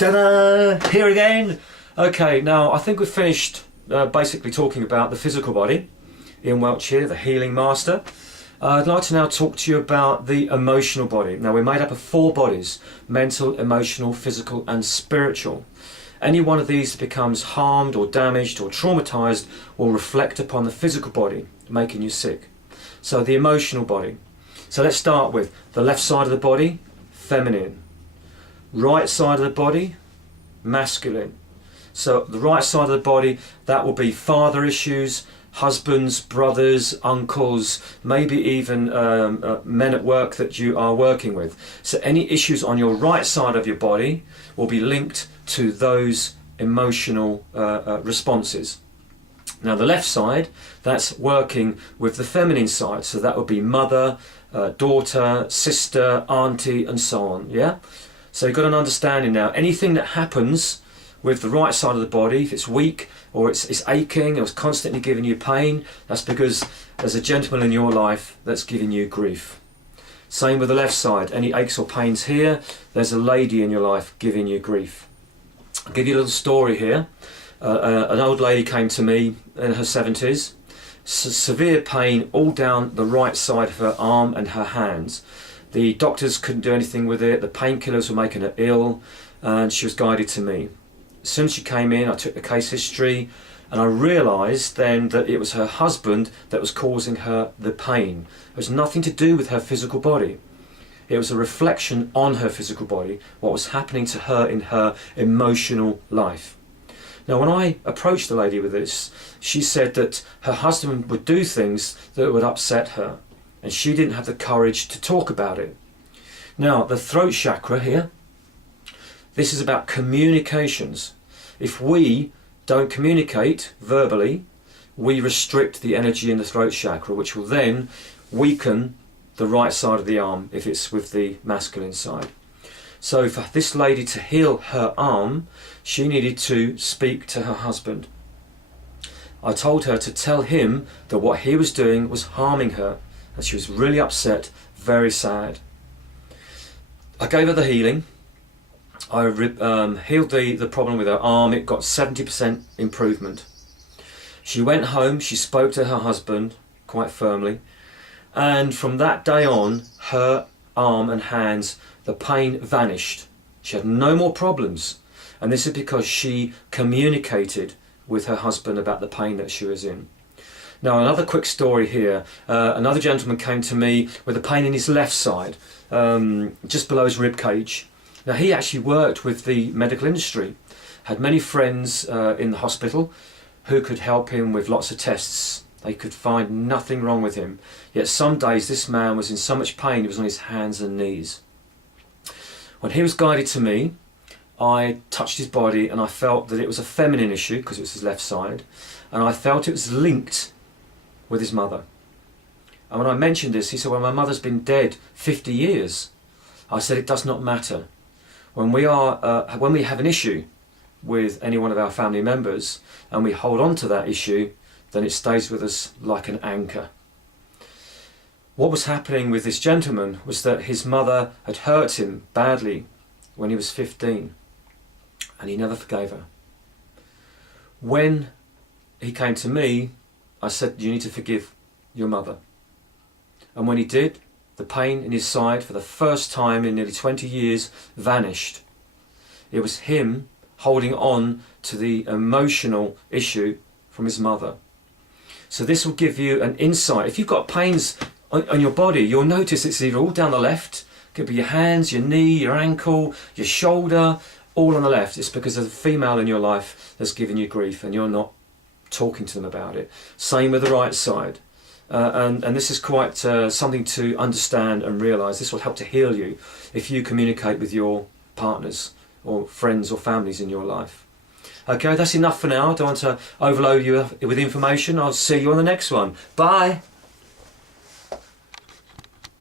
Ta-da! Here again! Okay, now I think we've finished basically talking about the physical body. Ian Welch here, the healing master. I'd like to now talk to you about the emotional body. Now we're made up of 4 bodies: mental, emotional, physical and spiritual. Any one of these that becomes harmed or damaged or traumatized will reflect upon the physical body, making you sick. So the emotional body. So let's start with the left side of the body, feminine. Right side of the body, masculine. So the right side of the body, that will be father issues, husbands, brothers, uncles, maybe even men at work that you are working with. So any issues on your right side of your body will be linked to those emotional responses. Now the left side, that's working with the feminine side. So that would be mother, daughter, sister, auntie and so on. Yeah. So you've got an understanding now. Anything that happens with the right side of the body, if it's weak or it's aching or it's constantly giving you pain, that's because there's a gentleman in your life that's giving you grief. Same with the left side. Any aches or pains here, there's a lady in your life giving you grief. I'll give you a little story here. An old lady came to me in her 70s. Severe pain all down the right side of her arm and her hands. The doctors couldn't do anything with it. The painkillers were making her ill, and she was guided to me. As soon as she came in, I took the case history, and I realised then that it was her husband that was causing her the pain. It was nothing to do with her physical body. It was a reflection on her physical body, what was happening to her in her emotional life. Now when I approached the lady with this, she said that her husband would do things that would upset her, and she didn't have the courage to talk about it. Now the throat chakra here, this is about communications. If we don't communicate verbally, we restrict the energy in the throat chakra, which will then weaken the right side of the arm if it's with the masculine side. So for this lady to heal her arm, she needed to speak to her husband. I told her to tell him that what he was doing was harming her, and she was really upset, very sad. I gave her the healing. I healed the problem with her arm. It got 70% improvement. She went home, she spoke to her husband quite firmly, and from that day on, her arm and hands, the pain vanished. She had no more problems, and this is because she communicated with her husband about the pain that she was in. Now another quick story here. Another gentleman came to me with a pain in his left side, just below his rib cage. Now he actually worked with the medical industry, had many friends in the hospital who could help him with lots of tests. They could find nothing wrong with him. Yet some days this man was in so much pain he was on his hands and knees. When he was guided to me, I touched his body and I felt that it was a feminine issue because it was his left side, and I felt it was linked with his mother. And when I mentioned this, he said, well, my mother's been dead 50 years. I said, it does not matter. When we have an issue with any one of our family members and we hold on to that issue, then it stays with us like an anchor. What was happening with this gentleman was that his mother had hurt him badly when he was 15, and he never forgave her. When he came to me, I said, you need to forgive your mother. And when he did, the pain in his side for the first time in nearly 20 years vanished. It was him holding on to the emotional issue from his mother. So this will give you an insight. If you've got pains on your body, you'll notice it's either all down the left, it could be your hands, your knee, your ankle, your shoulder, all on the left. It's because there's a female in your life that's giving you grief and you're not talking to them about it. Same with the right side. And this is quite something to understand and realise. This will help to heal you if you communicate with your partners or friends or families in your life. Okay, that's enough for now. I don't want to overload you with information. I'll see you on the next one. Bye!